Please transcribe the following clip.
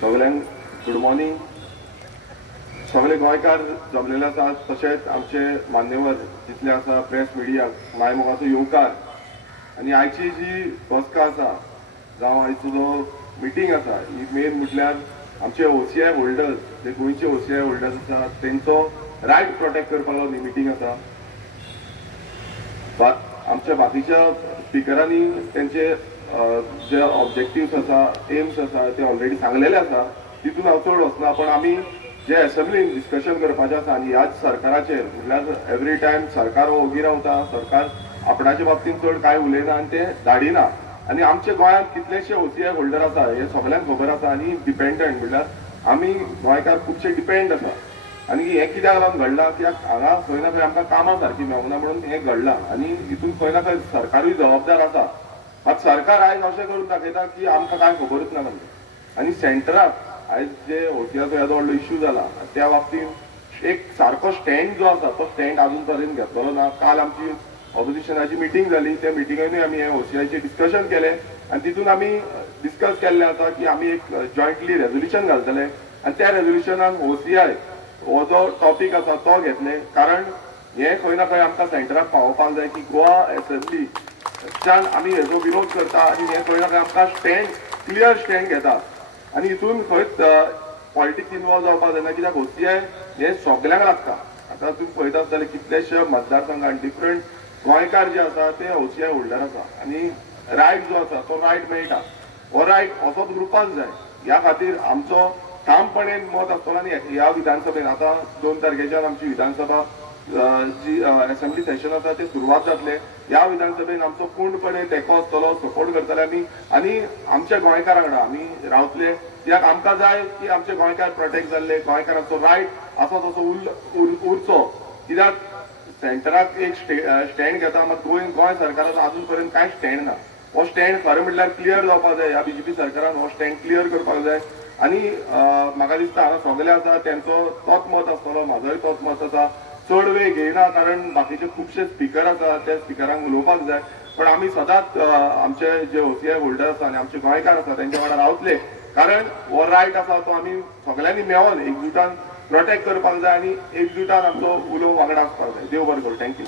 सगळ्यांक good morning. सगळे गोंयकार जमलेले आसात, तशेंच आमचे मान्यवर जितले आसा, प्रेस मिडिया, माय मोगाचो येवकार आनी आयची जी बसका आसा जावं आयचो जो मिटींग आसा, ही मेन म्हटल्यार आमचे OCI होल्डर्स, जे गोंयचे OCI होल्डर्स आसा तेंचो रायट प्रोटेक्ट करपाक लागून ही मिटींग आसा. आमच्या बाकीच्या स्पिकरांनी तेंचे जे ऑब्जेक्टिव्स आसा, एम्स आसा ते ऑलरेडी सांगलेले आसा, तितून हांव चड वचना. पण आमी जे असेंब्लीन डिस्कशन करपाचें आसा आनी ह्याच सरकाराचेर, म्हटल्यार एवरी टायम सरकार हो ओगी रावता, सरकार आपणाच्या बाबतींत चड कांय उलयना आनी ते धाडिना. आनी आमच्या गोंयांत कितलेशे OCI होल्डर आसा हे सगळ्यांक खबर आसा आनी डिपेंडंट, म्हटल्यार आमी गोंयकार खुबशे डिपेंड आसा. आनी हे कित्याक लागून घडलां, कित्याक हांगा खंय ना खंय आमकां कामां सारकी मेळना म्हणून हें घडलां. आनी हितून खंय ना खंय सरकारूय जबाबदार आसा. मात सरकार आयज अशें करून दाखयता की आमकां कांय खबरूच ना. आनी सेंटराक आयज जे OCIचो येदो व्हडलो इश्यू जाला त्या बाबतींत एक सारको स्टँड जो आसा तो स्टँड आजून पर्यंत घेतलेलो ना. काल आमची ऑपोजिशनाची मिटींग जाली, त्या मिटींगेनूय आमी हे OCIचेर डिस्कशन केलें आनी तितून आमी डिस्कस केल्लें आसा की आमी एक जॉयंटली रेजोल्युशन घालतले आनी त्या रेजोल्युशनान OCI हो जो टॉपीक आसा तो घेतले. कारण हे खंय ना खंय आमकां सेंटराक पावोवपाक जाय की गोवा असेंब्लीच्यान आमी हेजो विरोध करता आनी हे खंय ना खंय आमकां स्टँड, क्लियर स्टँड घेता. आनी हितून खंयच पॉलिटिक्स इनवॉल्व जावपाक जायना, कित्याक OCI हे सगल्यांक लागता. आतां तुमी पळयता जाल्यार कितलेशे मतदारसंघात डिफरंट गोंयकार जे आसा ते OCI होल्डर आसा आनी रायट जो आसा तो रायट मेळटा. हो रायट असोच उरपाक जाय. ह्या खातीर आमचो ठामपणेन मत आसतलो. आनी ह्या विधानसभेन आतां 2 तारखेच्यान आमची विधानसभा जी असेंब्ली सेशन आसा ते सुरवात जातले. ह्या विधानसभेन आमचो पूर्णपणे तेंको आसतलो, सपोर्ट करतले आमी आनी आमच्या गोंयकारां वांगडा आमी रावतले. कित्याक आमकां जाय की आमचे गोंयकार प्रोटेक्ट जाल्ले, गोंयकारांचो रायट आसा तसो उरचो. कित्याक सेंटराक एक स्टँड घेता, मात गोंय सरकाराचो आजून पर्यंत कांय स्टँड ना. हो स्टँड खरें म्हटल्यार क्लियर जावपाक जाय. ह्या BJP सरकारान हो स्टँड क्लियर करपाक जाय. आनी म्हाका दिसता हांगा सगळे आसा तेंचो तोच मत आसतलो, म्हाजोय तोच मत आसा. चड वेळ घेयना, कारण बाकीचे खुबशे स्पिकर आसा, त्या स्पिकरांक उलोवपाक जाय. पण आमी सदांच आमचे जे OCI होल्डर आसा आनी आमचे गोंयकार आसा तेंच्या वांगडा रावतले. कारण हो रायट आसा तो आमी सगळ्यांनी मेळोन एकजुटान प्रोटेक्ट करपाक जाय आनी एकजुटान आमचो उलोव वांगडा आसपाक जाय. देव बरें करूं. थँक्यू.